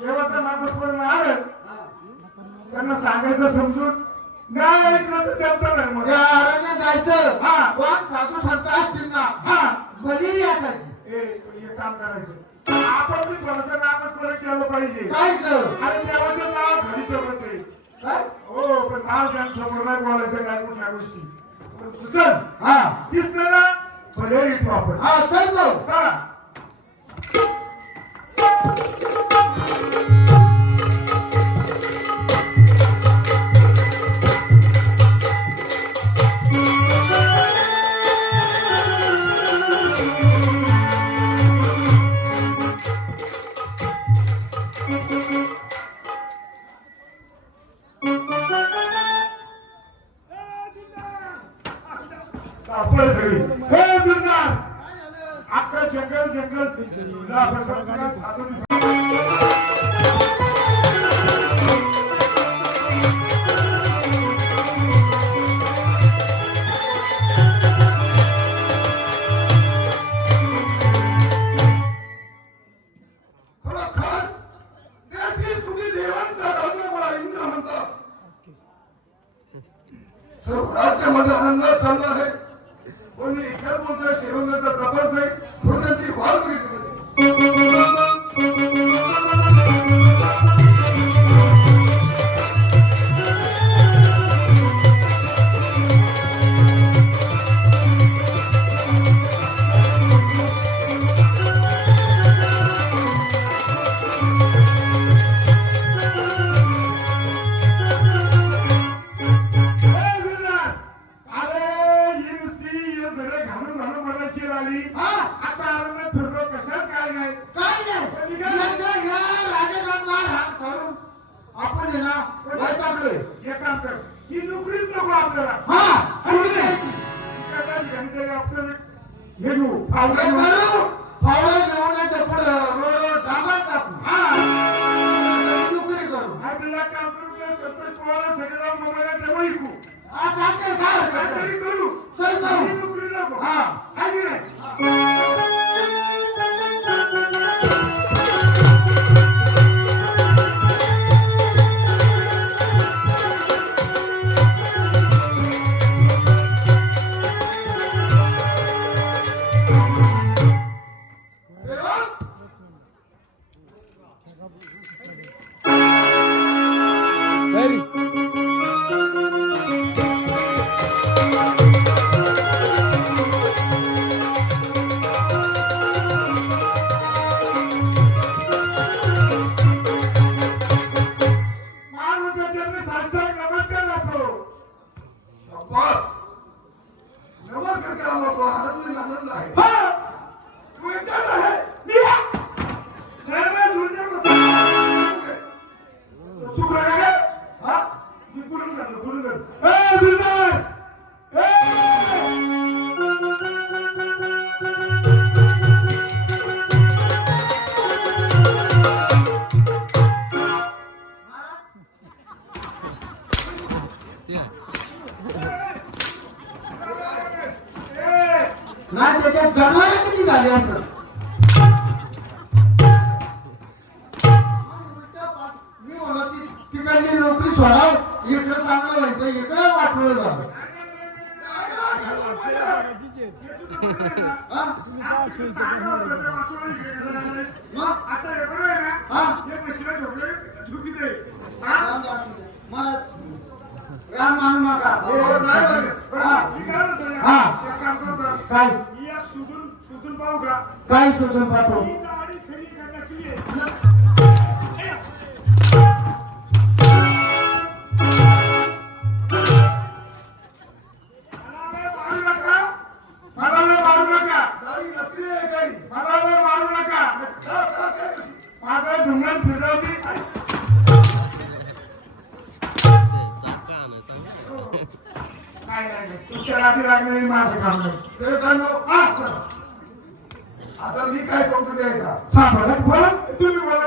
देवाचं नामस्मरण आलं त्यांना सांगायचं समजून नाही ऐकलं तर नाही मग जायचं. हा. कोण साधू संत असतील ना? हा. ए पण एक काम करायचं. आपण बी थोडंसं नामस्मरण केलं पाहिजे. अरे देवाचं नाव आहे काय? हो पण महाराजांसमोर नाही बोलायचं काय कुठल्या गोष्टी. पण तुझं हा. दिसलं ना भले आपण हा चल चला. Thank you. सर्वराज्य माझा अंदाज चांगला आहे कोणी इकडे बोलतोय श्रीमंताचा तपास नाही थोडी त्यांची वाढ बघितली आता फिरलो कशात काय नाही. काय नाही. राजाला मार हात करून आपण हे ना काम कर. ही नोकरीच नको आपल्याला. हा आपल्याला हे घेऊ. फावडा घेऊ. फावडा पुढं. टाकू. हा. नोकरी करू. या काम करू. त्या संतोष पवारला सगळ्या मोबाईलला तेव्हा ऐकू. आज काय. काहीतरी करू चल जाऊ. ही नोकरी काय? हा. शोधून शोधून पाहू का? काय शोधून पाठव तुमच्या नादी लागणे माझं काम. नाही सेवकांनो, हा, आता मी काय सांगतो द्यायचा सांभाळत बोला तुम्ही बोला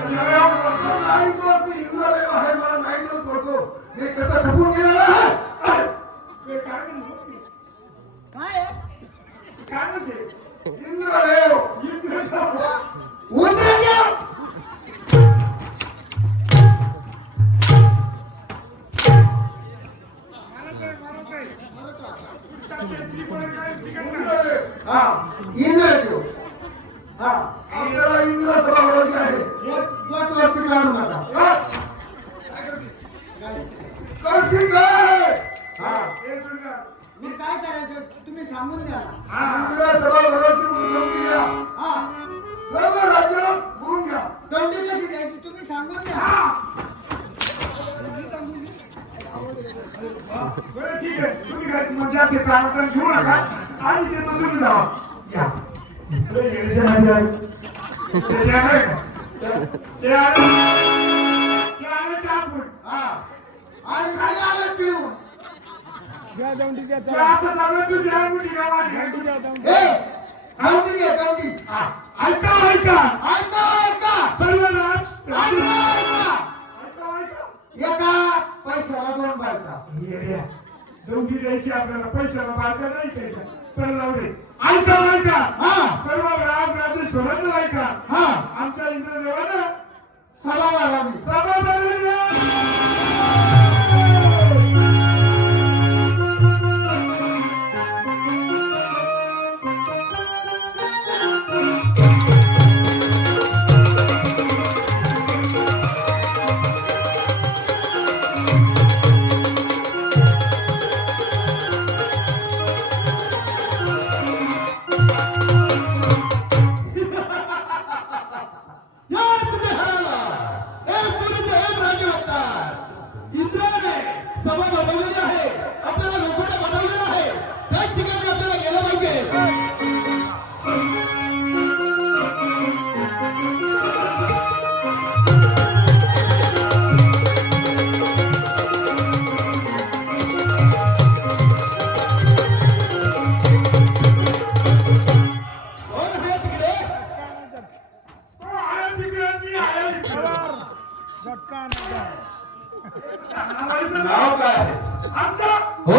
नाही तो मी हिंदुला आहे. मला नाही तो करतो मी कसं ठपून गेलेला आहे काय म्हणते काय काय म्हणते इंद्रदेव इंद्रदेव उद्या इंद्रदेव. हा. आपल्याला आहे. बोट वरती काढू नका करशील हा. मी काय करायचं तुम्ही सांगून द्या हा. इंग्रज हा. सर्व राज्याला गुरून घ्या. दंडी कशी द्यायची तुम्ही सांगून द्या. बरं ठीक आहे. तुम्ही काय मग जास्त घेऊ नका. आणि ते तुम्ही जावा. या. ऐका ऐका. ऐका ऐका. सर्व राज मुलगी द्यायची आपल्याला पैशाला बायका नाही द्यायचा तर जाऊ दे. ऐका ऐका. सर्व राज राजेश्वरांना नाव काय? हो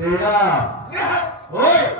Tira. Oi.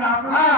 Ah!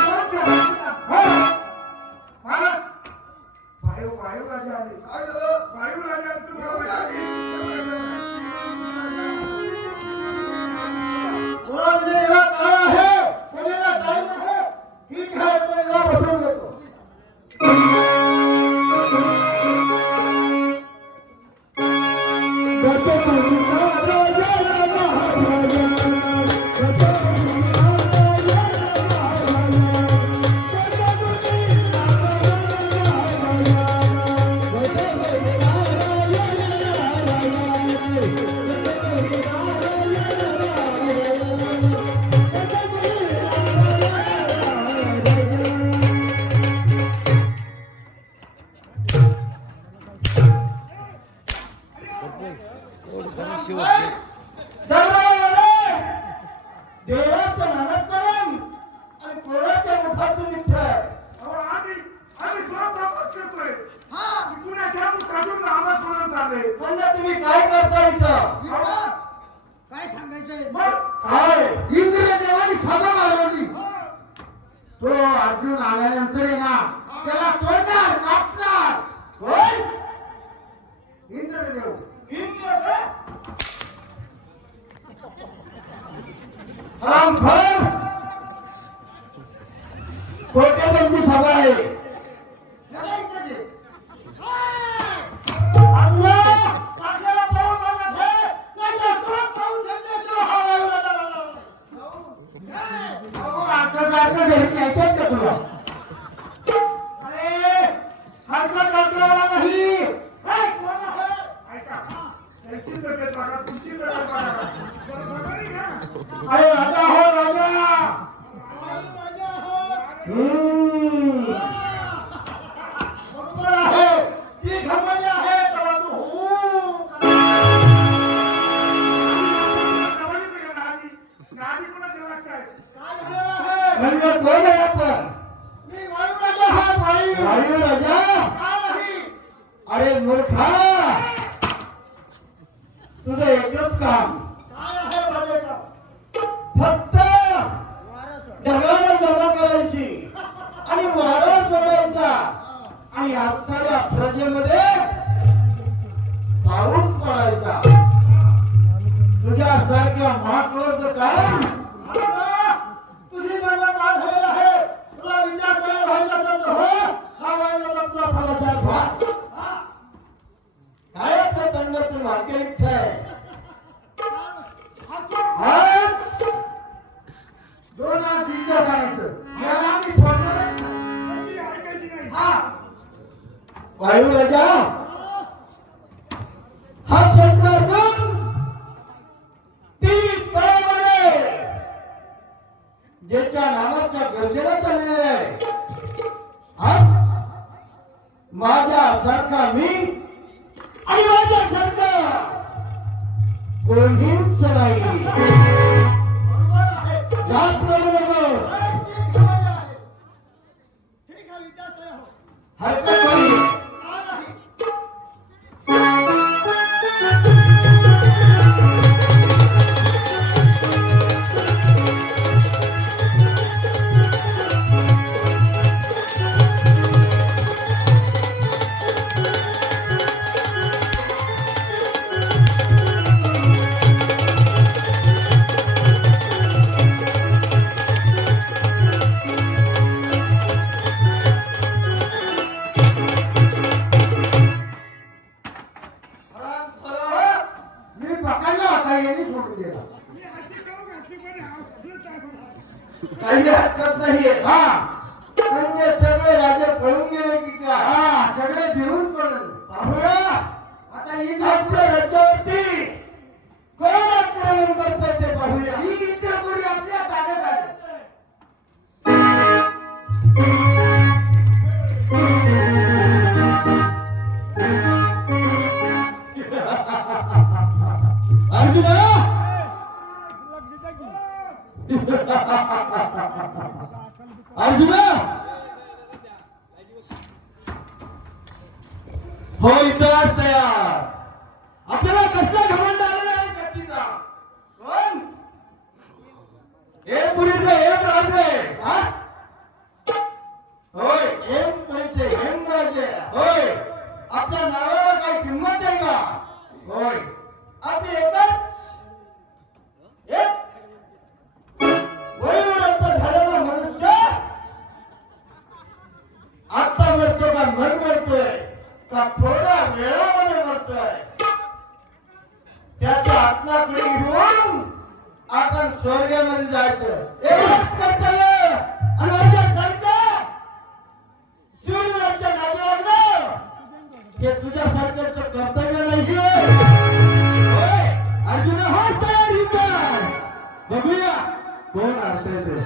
हरामखोर कोट्यवधी सभा आहे. कोंडून चलाई काही हरकत नाहीये. सगळे राजे पळून गेले की का सगळे फिरून पडले. आता ही आपल्या राज्यावरती. कोण आक्रमण करतोय ते पाहूया ही इच्छा आपल्या ताब्यात अर्जुना! हो इतिहास तयार. आपल्याला कसला घमंड आलेला आहे शक्तीचा कोण? एम पुरीचं एम राजे. होय एम पुरीचे एम राजे. होय. आपल्या नावाला काही किंमत आहे का? होय. आपली एकच एक आता मरतो का? मन मरतोय. का थोड्या वेळामध्ये मरतोय? त्याच्या आत्माकडे घेऊन आपण स्वर्गामध्ये जायचं? एवढंच कर्तव्य. आणि माझ्यासारखं सूर्यराजच्या नादी लागलं हे तुझ्या सरकारचं कर्तव्य नाही अर्जुन हाच तयार युद्धात बघूया कोण अडतंय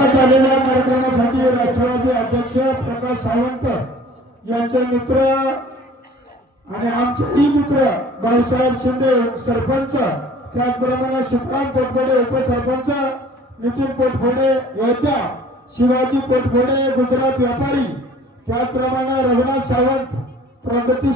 आता झालेल्या कार्यक्रमासाठी राष्ट्रवादी अध्यक्ष प्रकाश सावंत यांचे मित्र आणि आमचेही मित्र बाळासाहेब शिंदे सरपंच त्याचप्रमाणे सीताराम पोटफोडे उपसरपंच नितीन पोटफोडे योद्धा शिवाजी पोटफोडे गुजरात व्यापारी त्याचप्रमाणे रघुनाथ सावंत प्रगती